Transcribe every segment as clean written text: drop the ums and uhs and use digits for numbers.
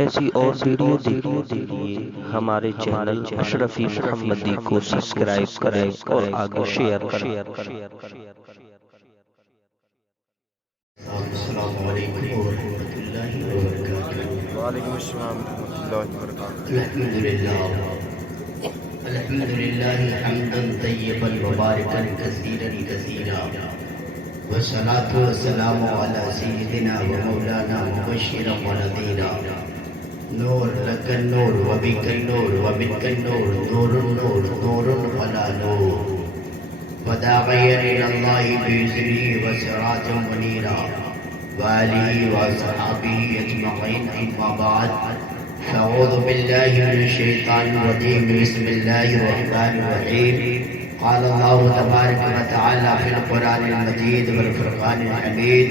ایسی اور ویڈیو دیکھنے کے لیے ہمارے چینل اشرفی محمدی کو سبسکرائب کریں اور آگے شیئر کریں۔ السلام علیکم ورحمۃ اللہ وبرکاتہ۔ وعلیکم السلام ورحمۃ اللہ وبرکاتہ۔ الحمد للہ حمدا طیبا مبارکا کثیرا کثیرا، والصلاۃ والسلام علی سیدنا و مولانا مبشرا ونذیرا۔ نور لک النور وبک النور ومنک النور، نور النور نور علی نور، وداعیا الی اللہ باذنہ وسراجا منیرا، وآلہ وصحبہ اجمعین، اما بعد، فاعوذ باللہ من الشیطان الرجیم، بسم اللہ الرحمن الرحیم۔ قال اللہ تبارک وتعالی فی القرآن المجید والفرقان الحمید،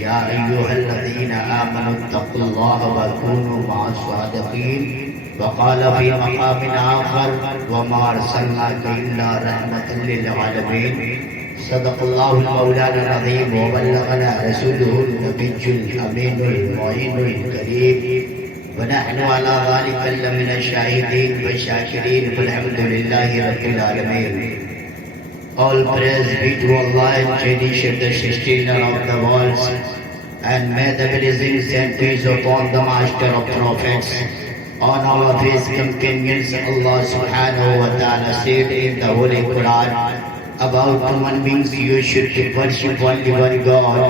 یا ایھا الذین آمنوا اتقوا اللہ وکونوا مع الصادقین۔ وقال فی مقام آخر، وما ارسلناک الا رحمۃ للعالمین۔ صدق اللہ مولانا العظیم وبلغنا رسولہ النبی الامین المعین الکریم، ونحن على ذلك لمن الشاهدين والشاكرين، والحمد لله رب العالمين۔ All praise be to Allah and Jadishir, the sustainer of the worlds, and may the blessings and peace upon the master of prophets, on all of his companions. Allah subhanahu wa ta'ala said in the Holy Quran, about human beings you should worship only one God.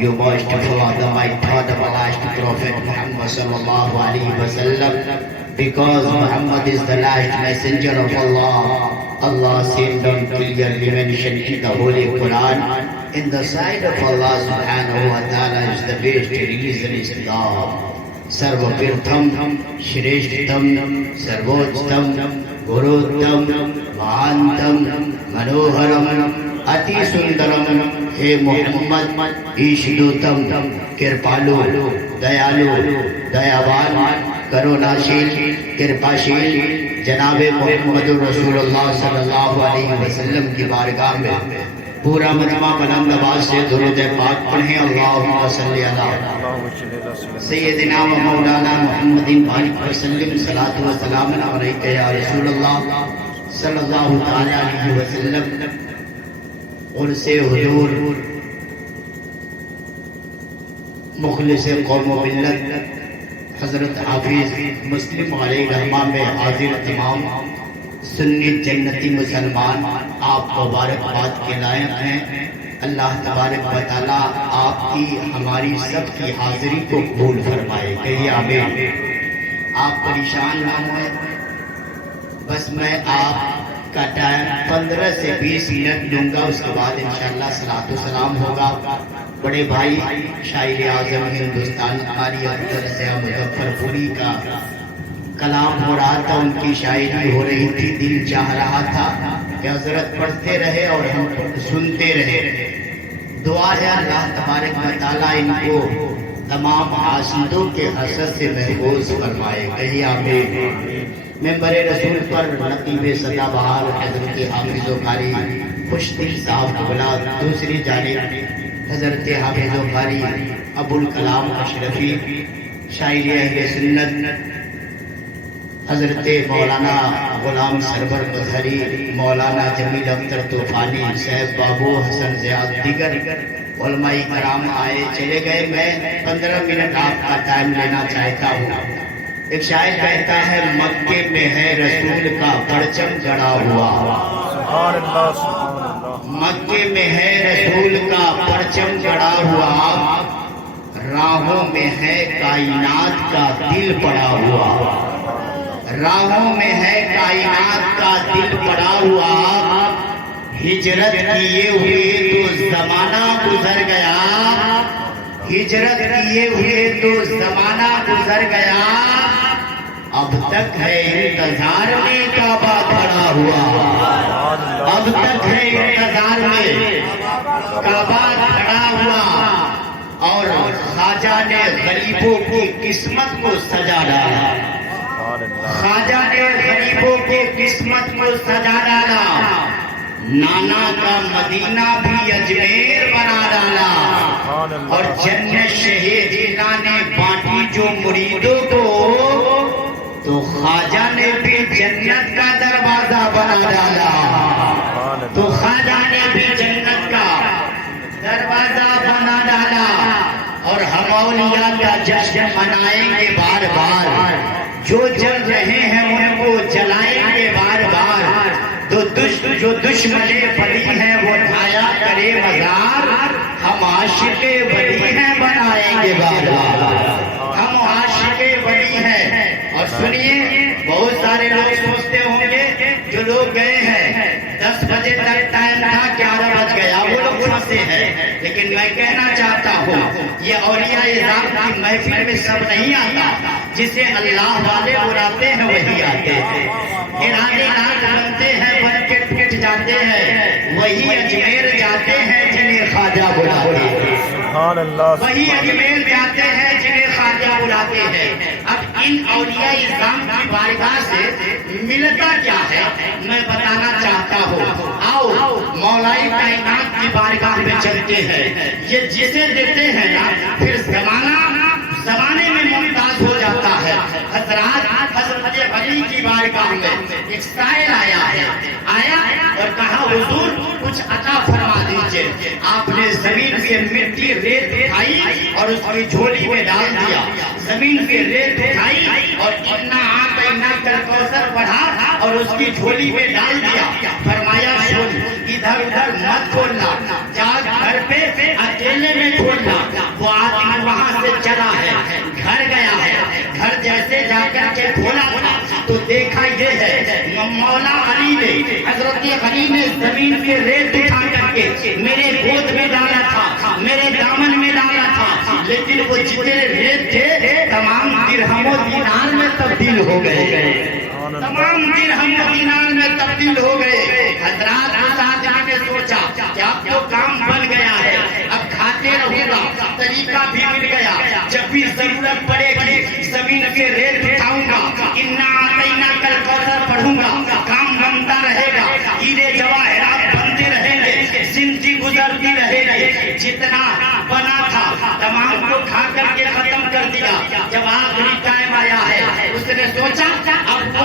You must follow the might of the last Prophet Muhammad sallallahu alaihi wasallam, because Muhammad is the last messenger of Allah. Allah said and clearly mentioned in the Holy Quran, in the sight of Allah subhanahu wa ta'ala is the best religion Islam. Sarvapirtham, Shreshtham, Sarvojtam, Guruttam, Mahantam, Manoharam, Ati Sundaram, He Muhammad, Ishdutam, Kirpalu, Dayalu, Dayavan, Karunashil, Kirpashil، جناب محمد رسول اللہ صلی اللہ علیہ وسلم کی بارگاہ میں پورا مجمع بلند آواز سے درود پاک پڑھیں۔ اللہم صلی علی سیدنا و مولانا محمد بارک وسلم، صلاۃ و سلام علیک یا رسول اللہ صلی اللہ علیہ وسلم۔ عرس حضور مخلص قوم و ملت حضرت حافظ مسلم علیہ رحمہ میں حاضر تمام سنی جنتی مسلمان آپ مبارکباد کے لائق ہیں۔ اللہ تبارک و تعالیٰ آپ کی ہماری سب کی حاضری کو قبول فرمائے، کہیے آمین۔ آپ پریشان نہ ہوئے، بس میں آپ کا ٹائم 15 سے 20 منٹ لوں گا، اس کے بعد انشاءاللہ صلاۃ و سلام ہوگا۔ بڑے بھائی شاعر اعظم ہندوستان قاری افضل سیاح مظفر پوری کا کلام ہو رہا تھا، ان کی شاعری ہو رہی تھی، دل چاہ رہا تھا کہ حضرت پڑھتے رہے اور ہم سنتے رہے۔ دعا ہے اللہ تبارک و تعالیٰ ان کو تمام حاسدوں کے حسد سے محفوظ فرمائے، کہیے آمین۔ ممبر رسول پر نقیب سدا بہار حضرت حافظ و قاری خوش دل صاحب قبلہ، دوسری جانب حضرت حافظ و قاری ابو الکلام اشرفی شاعر اہل سنت حضرت مولانا غلام سرور مظہری، مولانا جمیل اختر طوفانی، صاحب بابو حسن زیاد، دیگر علماء کرام آئے چلے گئے۔ میں 15 منٹ آپ کا ٹائم لینا چاہتا ہوں۔ ایک شاعر کہتا ہے، مکے میں ہے رسول کا پرچم گڑا ہوا، سبحان اللہ سبحان اللہ۔ مکے میں ہے رسول کا پرچم گڑا ہوا، راہوں میں ہے کائنات کا دل پڑا ہوا، راہوں میں ہے کائنات کا دل پڑا ہوا۔ ہجرت کیے ہوئے تو زمانہ گزر گیا، ہجرت کیے ہوئے تو زمانہ گزر گیا، اب تک ہے انتظار میں کعبہ کھڑا ہوا، اب تک ہے انتظار میں کعبہ کھڑا ہوا، اور خواجہ نے غریبوں کی قسمت کو سجا ڈالا، خواجہ نے غریبوں کی قسمت کو سجا ڈالا، نانا کا مدینہ بھی اجمیر بنا ڈالا، اور جنت شہید نے بانٹی جو مریدوں کو، تو خواجہ نے بھی جنت کا دروازہ بنا ڈالا، تو خواجہ نے بھی جنت کا دروازہ بنا ڈالا۔ اور ہم اولیاء کا جشن منائیں گے بار بار، جو جل رہے ہیں ان کو جلائیں گے بار بار، جو دشمن بلی ہیں وہ ڈھایا کرے مزار، ہم عاشق ولی ہیں بنائیں گے بار بار، ہم عاشق ولی ہیں۔ اور سنیے، بہت سارے لوگ سوچتے ہوں گے جو لوگ گئے ہیں 10 بجے تک ٹائم تھا 11 بج گیا، وہ لوگ پھنسے ہیں، لیکن میں کہنا چاہتا ہوں یہ اولیاء اعظام کی محفل میں سب نہیں آتا، جسے اللہ والے بلاتے ہیں وہی آتے ہیں، ارادے ناک بنتے ہیں بن کے ٹوٹ جاتے ہیں، وہی اجمیر جاتے ہیں جنہیں خواجہ بلاتے ہیں، وہی اجمیر جاتے ہیں جنہیں خواجہ بلاتے ہیں۔ اب ان اولیاء اعظام کی بارگاہ سے ملتا کیا ہے میں بتانا چاہتا ہوں۔ آؤ مولائی کائنات کی بارگاہ میں چلتے ہیں، یہ جسے دیتے ہیں نا پھر زمانے میں ممتاز ہو جاتا ہے۔ حضرت علی کی بارگاہ میں ایک سائل آیا اور کہا حضور کچھ عطا فرما دیجئے۔ آپ نے زمین سے مٹی ریت اٹھائی اور اس کی جھولی میں ڈال دیا، زمین سے ریت اٹھائی اور اتنا کوثر پڑھا اور اس کی جھولی میں ڈال دیا، فرمایا سن ادھر ادھر مت چھوڑنا، جا گھر پہ اکیلے میں چھوڑنا۔ وہ آدمی وہاں سے چلا ہے، گھر گیا ہے، گھر جیسے جا کر کے کھولا تو دیکھا یہ ہے مولا علی نے، حضرت علی نے زمین سے ریت اٹھا کر کے میرے گود میں ڈالا تھا، میرے دامن میں ڈالا تھا، لیکن وہ جتنے ریت تھے تمام درہم و دینار میں تبدیل ہو گئے، تمام درہم و دینار میں تبدیل ہو گئے۔ حضرات اس آدمی نے سوچا کہ اب تو کام بن گیا ہے، اب کھاتے رہوں گا، طریقہ بھی مل گیا، جب بھی ضرورت پڑے گی زمین سے ریت اٹھاؤں گا، انا اعطینا کل کوثر پڑھوں گا، کام بنتا رہے گا، ہیرے جواہرات بنتے رہیں گے، زندگی گزرتی رہے گی۔ جتنا بنا تھا تمام کو کھا کر کے ختم کر دیا۔ جب آخری ٹائم آیا ہے اس نے سوچا اب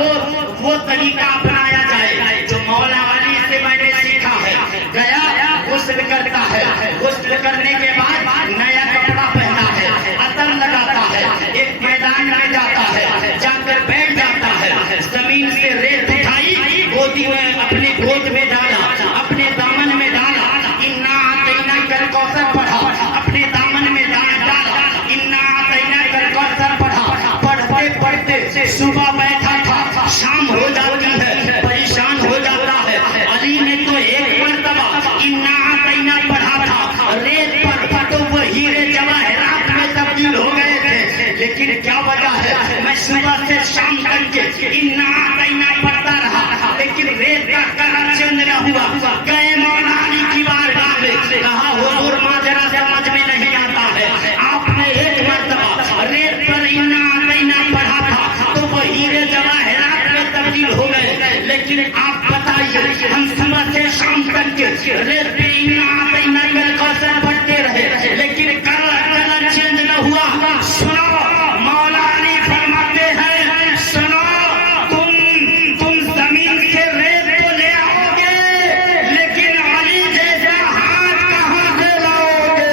وہ طریقہ اپنایا جائے جو مولا علی سے میں نے سیکھا ہے۔ گیا غسل کرتا ہے، غسل کرنے کے بعد نیا کپڑا پہنا ہے، عطر لگاتا ہے، ایک میدان میں جاتا ہے، جا کر بیٹھ جاتا ہے، زمین سے ریت اٹھائی، گودی میں اپنے گود میں ڈالا، اپنے دامن میں ڈالا، انا اعطینا کل کوثر پڑھا، اپنے دامن میں ڈالا، انا اعطینا کل کوثر پڑھا، پڑھتے پڑھتے صبح بیٹھا تھا، شام ہو جاتی ہے، پریشان ہو جاتا ہے۔ علی نے تو ایک مرتبہ انا اعطینا پڑھا تھا، ریت پر تو وہ ہیرے جواہرات میں تبدیل ہو گئے تھے، لیکن کیا وجہ ہے میں صبح سے شام تک کے انا اعطینا پڑھتا رہا لیکن ریت کا کلر چینج نہ ہوا۔ گئے مولا علی کی بارگاہ میں، کہا حضور ماجرا سمجھ میں نہیں آتا ہے، آپ نے ایک مرتبہ ریت پر انا اعطینا پڑھا تھا تو وہ ہیرے جواہرات میں تبدیل ہو گئے، لیکن آپ بتائیے ہم صبح سے شام تک کے ریت پہ انا اعطینا کل کوثر پڑھتے رہے لیکن کلر چینج نہ ہوا۔ سنو مولا علی فرماتے ہیں، سنو تم زمین سے ریت تو لے آؤ گے لیکن علی جیسا ہاتھ کہاں سے لاؤ گے؟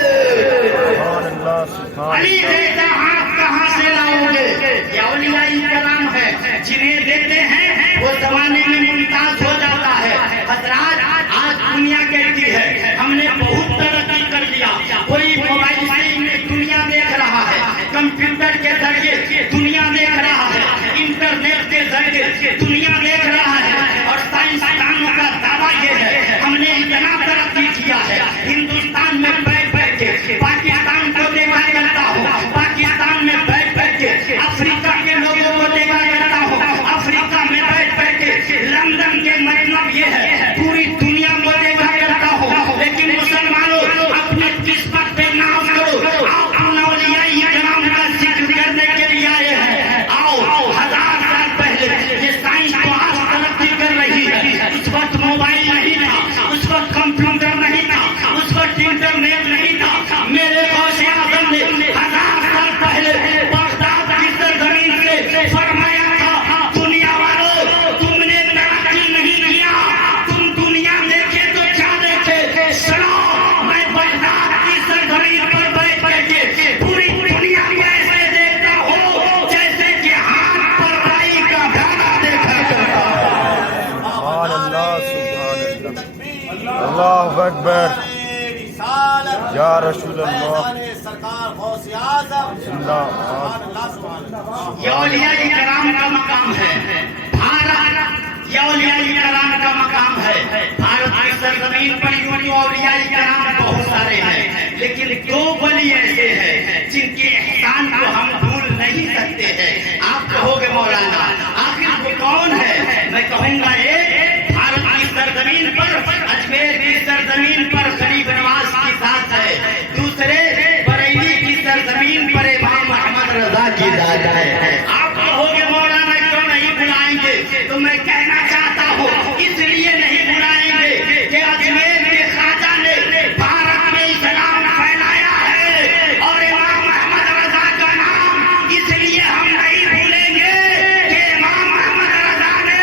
علی جیسا ہاتھ کہاں سے لاؤ گے؟ یہ اولیاء کرام ہے، جنہیں دیتے ہیں وہ زمانے میں ممتاز ہو جاتا ہے۔ حضرات آج دنیا کہتی ہے ہم نے بہت ترقی کر لیا، کوئی موبائل سے دنیا دیکھ رہا ہے، کمپیوٹر کے ذریعے دنیا دیکھ رہا ہے، انٹرنیٹ کے ذریعے دنیا دیکھ رہا ہے، اور سائنسدانوں کا دعویٰ یہ ہے ہم نے اتنا ترقی کیا ہے۔ ہندوستان میں بیٹھ بیٹھ کے پاکستان کو دیکھا کرتا ہوں، پاکستان میں بیٹھ بیٹھ کے افریقہ کے لوگوں کو دیکھا کرتا ہوں، افریقہ میں بیٹھ بیٹھ کے لندن کے مطلب یہ ہے پوری دنیا کو دیکھا کرتا ہوں، لیکن مسلمانوں اپنی قسمت پہ ناز کرو، آپ اولیاء کرام کا ذکر کرنے کے لیے آئے ہیں۔ آؤ 1000 سال پہلے یہ سائنس کو آج اکبر یا رسول اللہ سرکار غوث اعظم زندہ یہ اولیاء کرام کا مقام ہے بھارت، یہ اولیاء کرام کا مقام ہے بھارت کی سرزمین پر یوں اولیاء کرام بہت سارے ہیں، لیکن دو ولی ایسے ہیں جن کے احسان کو ہم بھول نہیں سکتے ہیں۔ آپ کہو گے مولانا آخر وہ کون ہے؟ میں کہوں گا ایک بھارت کی سرزمین پر اجمیر کی سرزمین پر غریب نواز کی ذات ہے، دوسرے بریلی کی سرزمین پر امام محمد رضا کی ذات ہے۔ آپ کہو گے مولانا کیوں نہیں بلائیں گے؟ تو میں کہنا چاہتا ہوں اس لیے نہیں بلائیں گے کہ اجمیر کے خواجہ نے بھارت میں اسلام پھیلایا ہے، اور امام محمد رضا کا نام اس لیے ہم نہیں بھولیں گے کہ امام محمد رضا نے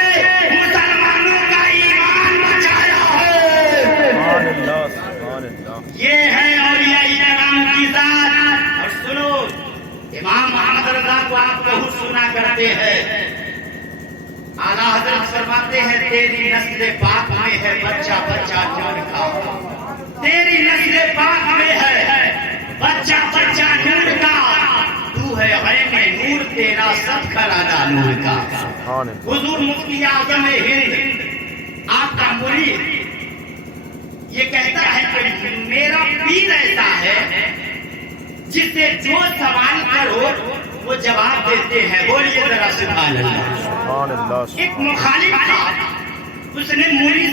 مسلمانوں کا ایمان بچایا ہے۔ سبحان اللہ سبحان اللہ۔ یہ ہے اولیاء کرام کی ذات۔ اور سنو، امام محمد رضا کو آپ بہت سنا کرتے ہیں، اعلیٰ حضرت فرماتے ہیں تیری نسل پاک میں ہے بچہ بچہ نور کا، تیری نسل پاک میں ہے بچہ بچہ نور کا، تو ہے عین نور تیرا سب گھرانہ نور کا۔ سبحان اللہ۔ حضور مفتی اعظم ہند آپ کا مرید یہ کہتا ہے کہ میرا پیر ایسا ہے جس سے جو سوال کرو وہ جواب دیتے ہیں۔ بولیے ذرا سبحان اللہ۔ سبحان اللہ۔ ایک مخالف تھا، اس نے مرید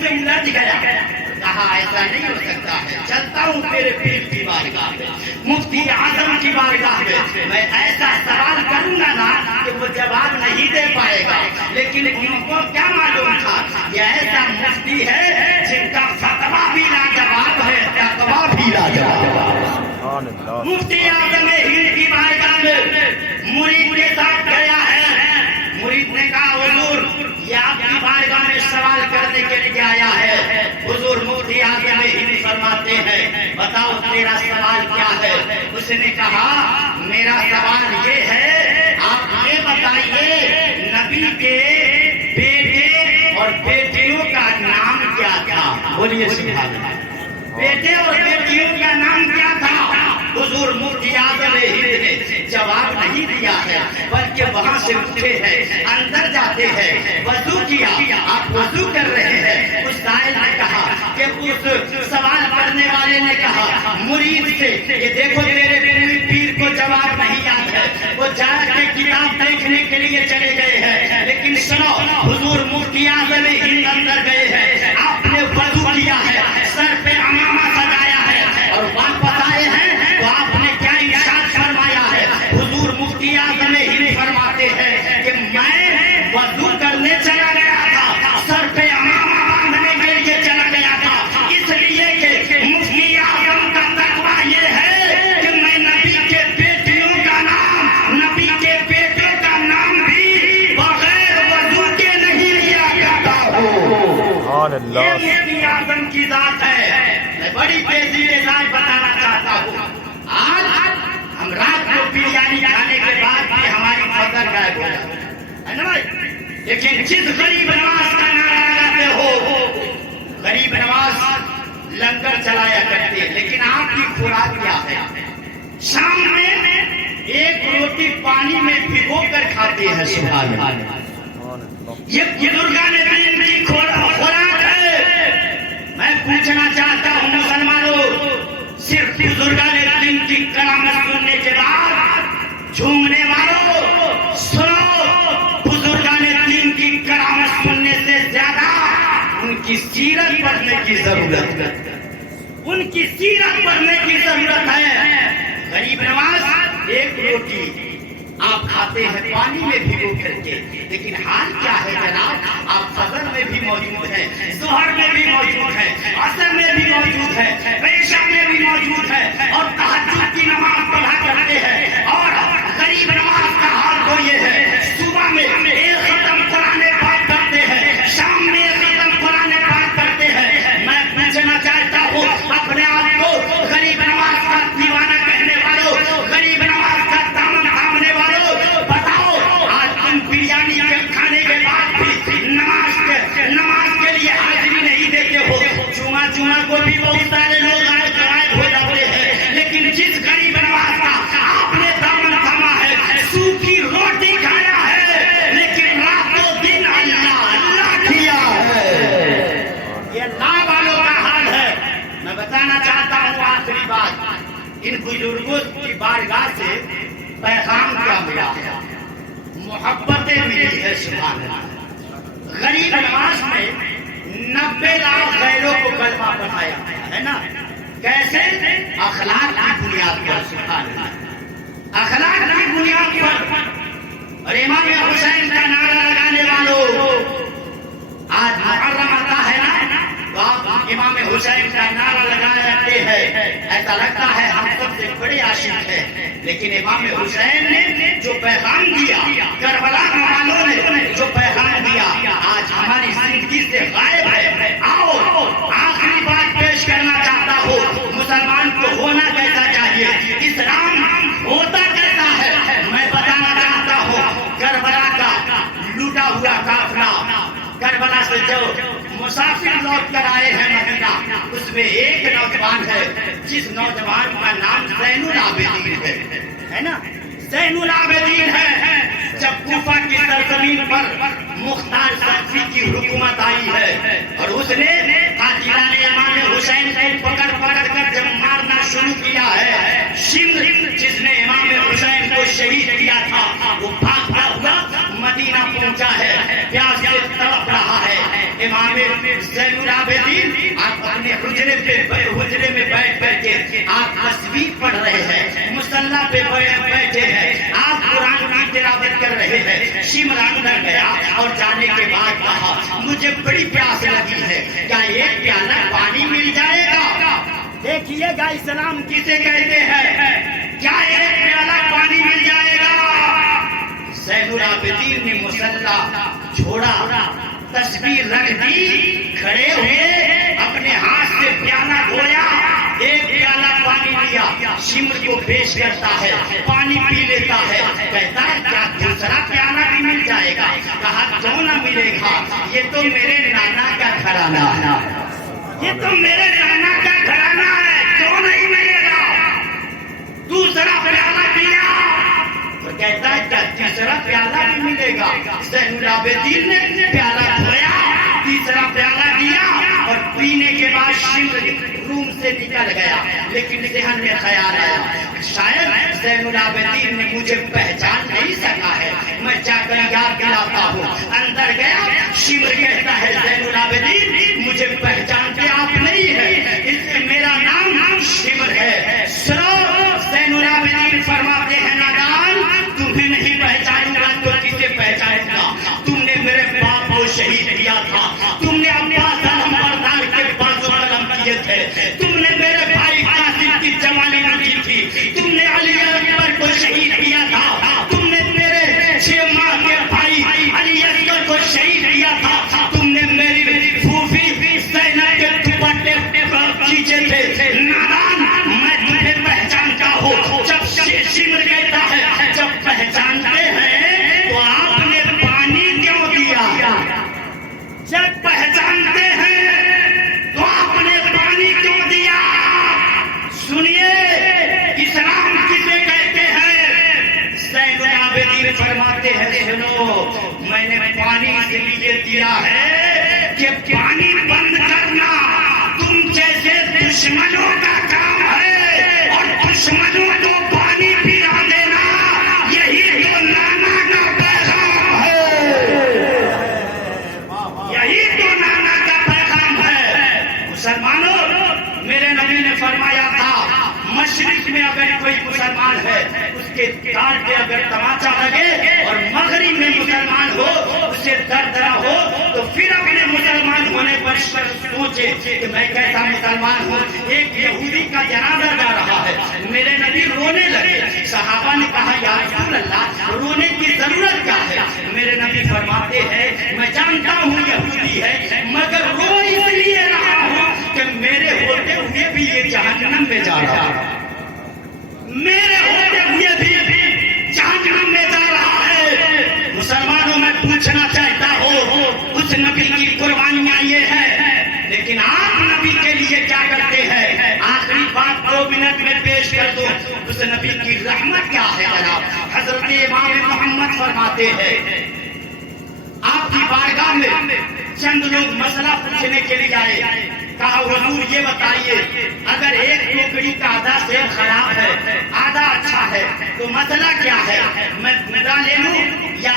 سے الجھ گیا، کہا ایسا نہیں ہو سکتا ہے، چلتا ہوں تیرے پیر کی بارگاہ میں، مفتی اعظم کی بارگاہ میں، میں ایسا سوال کروں گا نا کہ وہ جواب نہیں دے پائے گا، لیکن ان کو کیا معلوم تھا یہ ایسا مفتی ہے جن کا فتویٰ بھی لاجواب ہے، تقویٰ بھی لاجواب ہے۔ سبحان اللہ۔ مفتی اعظم ہند کی بارگاہ میں مرید کے ساتھ گیا ہے، مرید نے کہا حضور یہ آپ کی بارگاہ میں سوال کرنے کے لیے آیا ہے۔ حضور مفتی اعظم ہند فرماتے ہیں بتاؤ تیرا سوال کیا ہے؟ اس نے کہا میرا سوال یہ ہے آپ یہ بتائیے نبی کے بیٹے اور بیٹیوں کا نام کیا تھا؟ بولیے سبحان اللہ۔ بیٹے اور بیٹیوں کا نام کیا تھا؟ حضور مفتی اعظم ہند نے جواب نہیں دیا ہے، بلکہ وہاں سے اٹھے ہیں، اندر جاتے ہیں، وضو کیا، آپ وضو کر رہے ہیں، اس سائل نے کہا کہ اس سوال کرنے والے نے کہا مرید سے کہ دیکھو میرے پیر کو جواب نہیں یاد ہے، وہ جا کے کتاب دیکھنے کے لیے چلے گئے ہیں، لیکن سنو حضور مفتی اعظم ہند اندر گئے ہیں، آپ نے وضو کیا ہے، سر پہ عمامہ سجایا ہے اور واپس آئے ہیں تو آپ نے کیا ارشاد فرمایا ہے؟ حضور مفتی اعظم ہند فرماتے ہیں کہ میں وضو کرنے چلا گیا تھا، سر پہ عمامہ باندھنے کے لیے چلا گیا تھا، اس لیے کہ مفتی اعظم کا تقویٰ یہ ہے کہ میں نبی کے بیٹیوں کا نام، نبی کے بیٹوں کا نام بھی بغیر وضو کے نہیں لیا کرتا ہوں۔ سبحان اللہ۔ یہ مفتی اعظم کی ذات ہے۔ میں بڑی تیزی کے ساتھ بتانا چاہتا ہوں آج ہم رات کو بریانی کھانے کے بعد بھی ہماری فضل غائب ہو جاتی ہے نا بھائی، لیکن جس غریب نواز کا نعرہ لگاتے ہو، غریب نواز لنگر چلایا کرتے ہیں، لیکن آپ کی خوراک کیا ہے؟ شام میں ایک روٹی پانی میں بھگو کر کھاتے ہیں۔ سبحان اللہ۔ یہ بزرگان دین کی خوراک ہے۔ میں پوچھنا چاہتا ہوں مسلمانوں، صرف بزرگان دین کی کرامت سننے کے بعد جھومنے والوں سنو، بزرگان دین کی کرامت سننے سے زیادہ ان کی سیرت پڑھنے کی ضرورت ہے، ان کی سیرت پڑھنے کی ضرورت ہے۔ غریب نواز ایک روٹی آپ کھاتے ہیں پانی میں بھگو کر کے، لیکن حال کیا ہے جناب؟ آپ فجر میں بھی موجود ہیں، ظہر میں بھی موجود ہیں، عصر میں بھی موجود ہیں، عشاء میں بھی موجود ہیں، اور تہجد کی نماز پڑھا کرتے ہیں۔ اور غریب نواز کا حال تو یہ ہے صبح میں ایک ختم قرآن پاک کرتے ہیں، شام میں ایک ختم قرآن پاک کرتے ہیں۔ میں پوچھنا چاہتا ہوں اپنے آپ کو غریب نواز کا دیوانہ کہنے والوں، غریب نواز کا دامن تھامنے والوں، بتاؤ آج تم بریانی کھانے کے بعد بھی نماز کے لیے حاضری نہیں دیتے ہو، محبتیں ملی ہے. سبحان اللہ. غریب نواز میں 90 لاکھ غیروں کو کلمہ پڑھایا ہے نا. کیسے؟ اخلاق کی بنیاد پر. سبحان اللہ. اخلاق کی بنیاد پر. اور امام حسین کا نعرہ لگانے والوں، آج محرم آتا ہے نا تو آپ امام حسین کا نعرہ لگائے رکھتے ہیں. ایسا لگتا ہے ہم سب سے بڑے عاشق ہیں. لیکن امام حسین نے جو پیغام دیا، کربلا والوں نے جو پیغام دیا، آج ہماری زندگی سے غائب ہے. آؤ آخری بات پیش کرنا چاہتا ہوں. مسلمان کو ہونا کیسا چاہیے، اسلام ہوتا کیسا ہے، میں بتانا چاہتا ہوں. کربلا کا لوٹا ہوا قافلہ، کربلا سے جو مسافر لوٹ کر آئے ہیں مدینہ، اس میں ایک نوجوان ہے جس نوجوان کا نام زین العابدین ہے نا. زین العابدین ہے. جب کوفہ کی سرزمین پر مختار صفی کی حکومت آئی ہے اور اس نے قاتلان امام حسین کو پکڑ کر جب مارنا شروع کیا ہے، شمر جس نے امام حسین کو شہید کیا تھا وہ بھاگتا ہوا مدینہ پہنچا ہے، پیاس سے تڑپ رہا ہے. امام زین العابدین آپ اپنے حجرے میں بیٹھ کر کے آپ تصویر پڑھ رہے ہیں، مصلی پہ بیٹھے ہیں، آپ قرآن کی تلاوت کر رہے ہیں. شمر اندر گیا اور جانے کے بعد کہا مجھے بڑی پیاس لگی ہے، کیا ایک پیالہ پانی مل جائے گا؟ دیکھیے گا اسلام کسے کہتے ہیں، کیا ایک پیالہ پانی مل جائے گا؟ زین العابدین نے مصلی چھوڑا، تصویر رکھ دی، کھڑے ہوئے اپنے ہاتھ سے پیالہ دھویا، ایک پیالہ پانی لیا، شمر کو پیش کرتا ہے، پانی پی لیتا ہے. کہتا ہے کیا دوسرا پیالہ بھی مل جائے گا؟ کہا کیوں نہ ملے گا، یہ تو میرے نانا کا گھرانہ ہے، یہ تو میرے نانا کا گھرانہ ہے، کیوں نہیں ملے گا؟ دوسرا پیالہ پیا. کہتا ہے کیا تیسرا پیالہ بھی ملے گا؟ زین العابدین نے پیالہ دھویا، تیسرا پیالہ دیا اور پینے کے بعد شمر روم سے نکل گیا. لیکن ذہن میں خیال آیا شاید زین العابدین نے مجھے پہچان نہیں سکا ہے، میں جا کر یاد دلاتا ہوں. اندر گیا، شمر کہتا ہے زین العابدین مجھے پہچانتے آپ نہیں ہے، اس سے میرا نام شمر ہے. سنو، زین العابدین فرماتے ہیں نادان، تمہیں نہیں پہچانوں گا تو کسے پہچانے گا؟ تم نے میرے باپ کو شہید کیا تھا، تم نے عباس علمبردار کے بازو قلم کیے تھے، تم نے میرے بھائی قاسم کی جوانی رکھی تھی، تم نے علی اکبر کو شہید کیا تھا، تم نے میرے 6 ماہ کے بھائی علی اکبر کو شہید کیا تھا، تم نے میری پھوپھی زینب کے دوپٹے کھینچے تھے. نادان، میں تمہیں پہچانتا ہوں. جب شمر کہتا ہے جب پہچانتے ہیں تو آپ نے پانی کیوں دیا؟ جب پہچانتے ہیں تو آپ نے پانی کیوں دیا؟ سنیے اسلام کسے کہتے ہیں؟ زین العابدین فرماتے ہیں سنو، میں نے پانی اس لیے دیا ہے کہ پانی بند کرنا تم جیسے دشمنوں کا کام ہے، اور دشمنوں کو پانی پلا دینا یہی تو نانا کا پیغام ہے، یہی تو نانا کا پیغام ہے. مسلمانوں، میرے نبی نے فرمایا تھا مشرق میں اگر کوئی مسلمان ہے اس کے کان پہ اگر تماچا لگے اور مغرب میں مسلمان ہو اسے دردرا ہو تو پھر اپنے مسلمان ہونے پر سوچے کہ میں کیسا مسلمان ہوں. ایک یہودی کا جنازہ جا رہا ہے، میرے نبی رونے لگے. صحابہ نے کہا یا رسول اللہ رونے کی ضرورت کیا ہے؟ میرے نبی فرماتے ہیں میں جانتا ہوں یہودی ہے مگر رو اس لیے رہا ہوں کہ میرے ہوتے ہوئے بھی یہ جہنم میں جا رہا ہے، میرے ہوتے ہوئے بھی جہنم میں جا رہا ہے. مسلمانوں میں پوچھنا چاہتا ہوں اس نبی کی قربانیاں یہ ہے، لیکن آپ نبی کے لیے کیا کرتے ہیں؟ آخری بات 2 منٹ میں پیش کر دو. اس نبی کی رحمت کیا ہے جناب؟ حضرت امام محمد فرماتے ہیں آپ کی بارگاہ میں چند لوگ مسئلہ پوچھنے کے لیے آئے. کہا حضور یہ بتائیے اگر ایک ٹوکری کا آدھا سیب خراب ہے آدھا اچھا ہے تو مسئلہ کیا ہے؟ میں لے لوں یا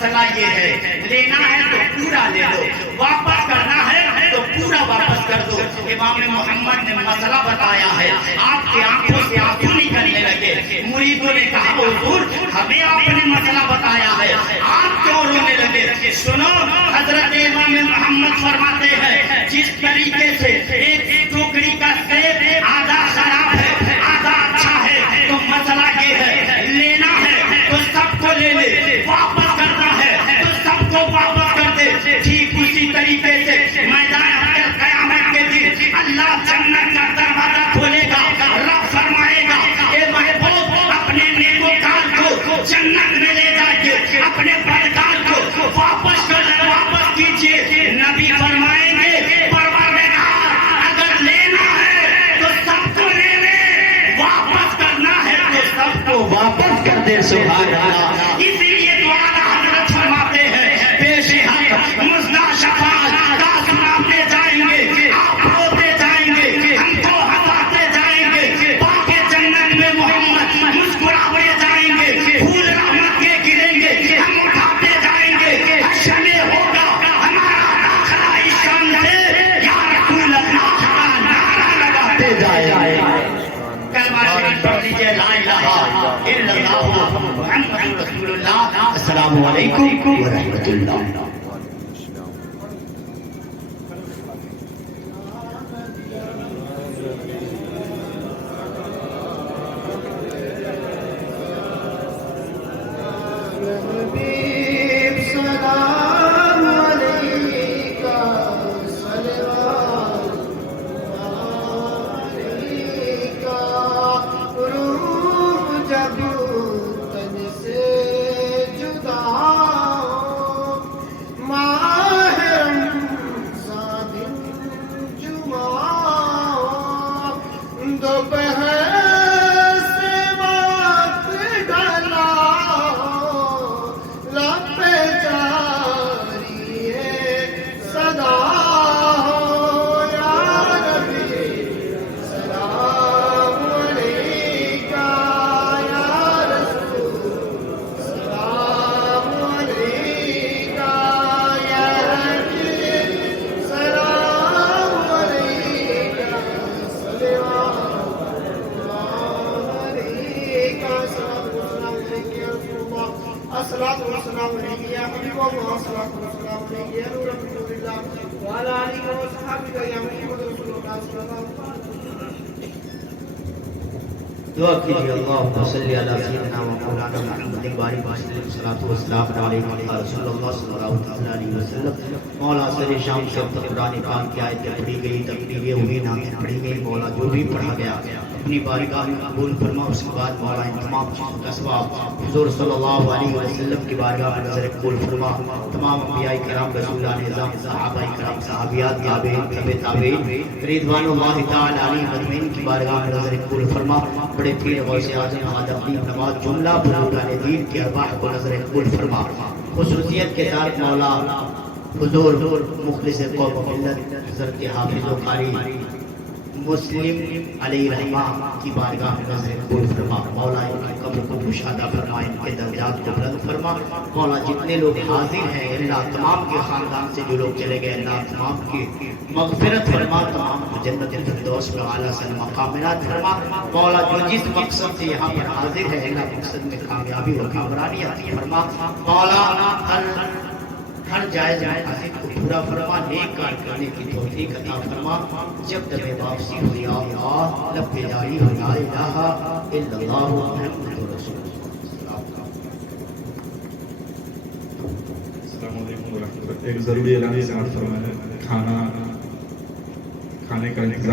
مسئلہ یہ ہے، لینا ہے تو پورا لے لو، واپس کرنا ہے تو پورا واپس کر دو۔ امام محمد نے مسئلہ بتایا ہے، آپ کی آنکھوں سے آنسو نکلنے لگے، مریدوں نے کہا حضور ہمیں آپ نے مسئلہ بتایا ہے، آپ کیوں رونے لگے؟ سنو، حضرت امام محمد فرماتے ہیں جس طریقے سے ایک ٹوکری کا سیب آدھا خراب ہے آدھا اچھا ہے، تو مسئلہ یہ ہے لینا ہے تو سب کو لے لے، واپس کرنا ہے تو سب کو واپس کر دے۔ ٹھیک اسی طریقے سے میدان قیامت کے دن اللہ جنت کا دروازہ کھولے گا، رب فرمائے گا اے محبوب اپنے نیکوکار کو جنت میں لے جائیے، اپنے بدکار کو واپس کیجیے۔ نبی فرمائیں گے پروردگار اگر لینا ہے تو سب کو لے لے، واپس کرنا ہے تو سب کو واپس کر دے۔ سبحان اللہ۔ اسی لیے دعا حضرت فرماتے ہیں پیش حق مزدہ شفاعت کا سناتے جائیں گے، آپ روتے جائیں گے، ہم کو ہنساتے جائیں گے، باغ جنت میں محمد مسکراتے جائیں گے، پھول رحمت کے گریں گے، ہم اٹھاتے جائیں گے، حشر ہوگا ہمارا داخلہ اس شان سے، یا رسول اللہ کا نعرہ لگاتے جائیں گے۔ کلمہ شریف پڑھ لیجیے، لا الہ الا اللہ محمد رسول اللہ۔ السلام علیکم ورحمۃ اللہ۔ دعا کیجیے اللہم صلی علی سیدنا و مولانا محمد بارک وسلم صلاۃ و سلام علیہ رسول اللہ صلی اللہ علیہ وسلم۔ مولا سر شام سے اب تک قرآن پاک کی آیتیں پڑھی گئی، تقریریں ہوئی، نعتیں پڑھی گئی، مولا جو بھی پڑھا گیا اپنی بارگاہ میں قبول فرما۔ اس کے بعد مولا ان تمام چیزوں کا ثواب حضور صلی اللہ علیہ وسلم کی بارگاہ میں نظر قبول فرما۔ تمام انبیاء کرام رسولان نظام صحابہ کرام صحابیات تابعین تبع تابعین رضوان اللہ تعالی علیہ مجمعین کی بارگاہ میں نظر قبول فرما۔ بڑے پیر غوث اعظم حضرت اپنی نواز جملہ بزرگان دین کی ارواح کو نظر قبول فرما۔ خصوصیت کے ساتھ مولا حضور مخلص قوم و ملت حضرت حافظ و قاری مسلم علیہ رحمہ کی بارگاہ میں نظر قبول فرما۔ مولا ان کی قبر کو کشادہ فرما، ان کے درجات کو بلند فرما۔ مولا جتنے لوگ حاضر ہیں اللہ تمام کے خاندان سے جو لوگ چلے گئے اللہ تمام کی مغفرت فرما، تمام کو جنت الفردوس میں اعلیٰ سے مقامات فرما۔ مولا جو جس مقصد سے یہاں پر حاضر ہے اللہ مقصد میں کامیابی و کامرانی عطا فرما۔ مولا ہر جائز حاصل کو پورا فرما، نیک کار کرنے کی توفیق عطا فرما۔ جب تک واپسی ہو یا اللہ لب پہ جاری ہو لا الہ الا اللہ محمد رسول اللہ۔ السلام علیکم ورحمۃ اللہ۔ ایک ضروری اعلان سماعت فرمائیں، کھانے کا انتظام